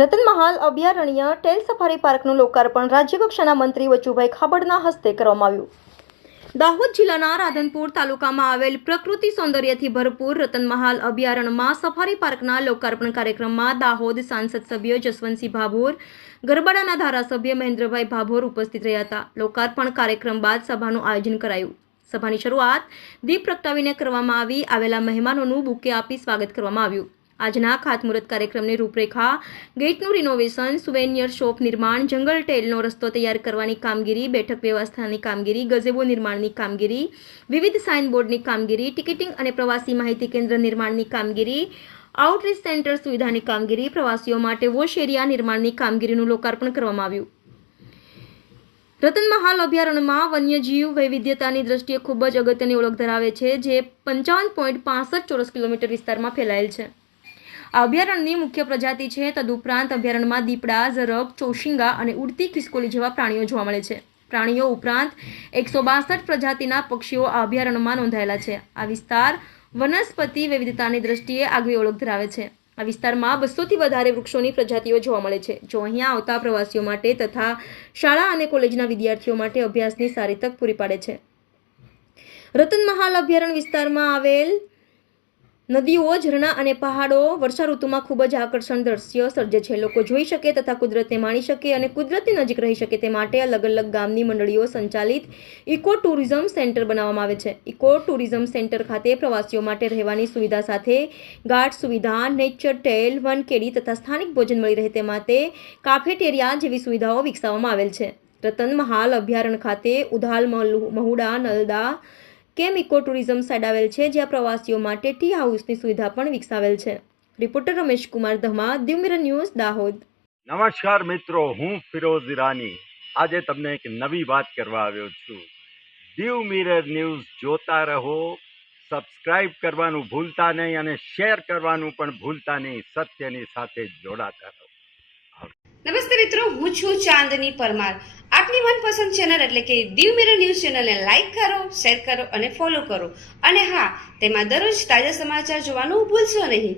રતનમહાલ અભયારણ્ય ટેલ સફારી પાર્કનું લોકાર્પણ રાજ્યકક્ષાના મંત્રી વચુભાઈ ખાબડના હસ્તે કરવામાં આવ્યું। દાહોદ જિલ્લાના રાધનપુર તાલુકામાં આવેલ પ્રકૃતિ સૌંદર્યથી ભરપૂર રતનમહાલ અભયારણ્યમાં સફારી પાર્કના લોકાર્પણ કાર્યક્રમમાં દાહોદ સાંસદ સભ્ય જસવંતસિંહ ભાભોર, ગરબાડાના ધારાસભ્ય મહેન્દ્રભાઈ ભાભોર ઉપસ્થિત રહ્યા હતા। લોકાર્પણ કાર્યક્રમ બાદ સભાનું આયોજન કરાયું। સભાની શરૂઆત દીપ પ્રગટાવીને કરવામાં આવી। આવેલા મહેમાનોનું બુકે આપી સ્વાગત કરવામાં આવ્યું। આજના ખાતમુહૂર્ત કાર્યક્રમની રૂપરેખા ગેટનું રિનોવેશન, સુવેનિયર શોપ નિર્માણ, જંગલ ટેલનો રસ્તો તૈયાર કરવાની કામગીરી, બેઠક વ્યવસ્થાની કામગીરી, ગઝેબો નિર્માણની કામગીરી, વિવિધ સાઇનબોર્ડની કામગીરી, ટિકિટિંગ અને પ્રવાસી માહિતી કેન્દ્ર નિર્માણની કામગીરી, આઉટરીચ સેન્ટર સુવિધાની કામગીરી, પ્રવાસીઓ માટે વોશ એરિયા નિર્માણની કામગીરીનું લોકાર્પણ કરવામાં આવ્યું। રતનમહાલ અભયારણ્યમાં વન્યજીવ વૈવિધ્યતાની દ્રષ્ટિએ ખૂબ જ અગત્યની ઓળખ ધરાવે છે, જે 55.65 ચોરસ કિલોમીટર વિસ્તારમાં ફેલાયેલ છે। આ અભયારણ્યની મુખ્ય પ્રજાતિ છે। તદુપરાંત અભયારણ્યમાં દીપડા, ઝરખ, ચોશિંગા અને ઉડતી ખિસકોલી જેવા પ્રાણીઓ જોવા મળે છે। પ્રાણીઓ ઉપરાંત 162 પ્રજાતિના પક્ષીઓ આ અભયારણ્યમાં નોંધાયેલા છે। આ વિસ્તાર વનસ્પતિ વૈવિધ્યતાની દ્રષ્ટિએ આગવી ઓળખ ધરાવે છે। આ વિસ્તારમાં 200થી વધારે વૃક્ષોની પ્રજાતિઓ જોવા મળે છે, જો અહીંયા આવતા પ્રવાસીઓ માટે તથા શાળા અને કોલેજના વિદ્યાર્થીઓ માટે અભ્યાસની સારી તક પૂરી પાડે છે। રતનમહાલ અભયારણ્ય વિસ્તારમાં આવેલ નદીઓ, ઝરણા અને પહાડો વર્ષા ઋતુમાં ખૂબ જ આકર્ષણ દ્રશ્ય સર્જે છે। લોકો જોઈ શકે તથા કુદરતને માણી શકે અને કુદરતની નજીક રહી શકે તે માટે અલગ અલગ ગામની મંડળીઓ સંચાલિત ઇકો ટુરિઝમ સેન્ટર બનાવવામાં આવે છે। ઇકો ટુરિઝમ સેન્ટર ખાતે પ્રવાસીઓ માટે રહેવાની સુવિધા સાથે ગાર્ડ સુવિધા, નેચર ટેલ, વનકેડી તથા સ્થાનિક ભોજન મળી રહે તે માટે કાફેટેરિયા જેવી સુવિધાઓ વિકસાવવામાં આવેલ છે। રતનમહાલ અભયારણ્ય ખાતે ઉધાલ, મહુડા, નલદા કેમ ઇકો ટુરિઝમ સાઇટ આવેલ છે, જ્યાં પ્રવાસીઓ માટે ટી હાઉસની સુવિધા પણ વિકસાવેલ છે। રિપોર્ટર રમેશ કુમાર ધમા, દીવ મિરર ન્યૂઝ, દાહોદ। નમસ્કાર મિત્રો, હું ફિરોઝ ઈરાની આજે તમને એક નવી વાત કરવા આવ્યો છું। દીવ મિરર ન્યૂઝ જોતા રહો, સબસ્ક્રાઇબ કરવાનું ભૂલતા નહીં અને શેર કરવાનું પણ ભૂલતા નહીં। સત્યની સાથે જોડાતા રહો। નમસ્તે મિત્રો, હું છું ચાંદની પરમાર। આપની મનપસંદ ચેનલ એટલે કે દીવ મિરર ન્યૂઝ ચેનલને લાઈક કરો, શેર કરો અને ફોલો કરો। અને હા, તેમાં દરરોજ તાજા સમાચાર જોવાનું ભૂલશો નહીં।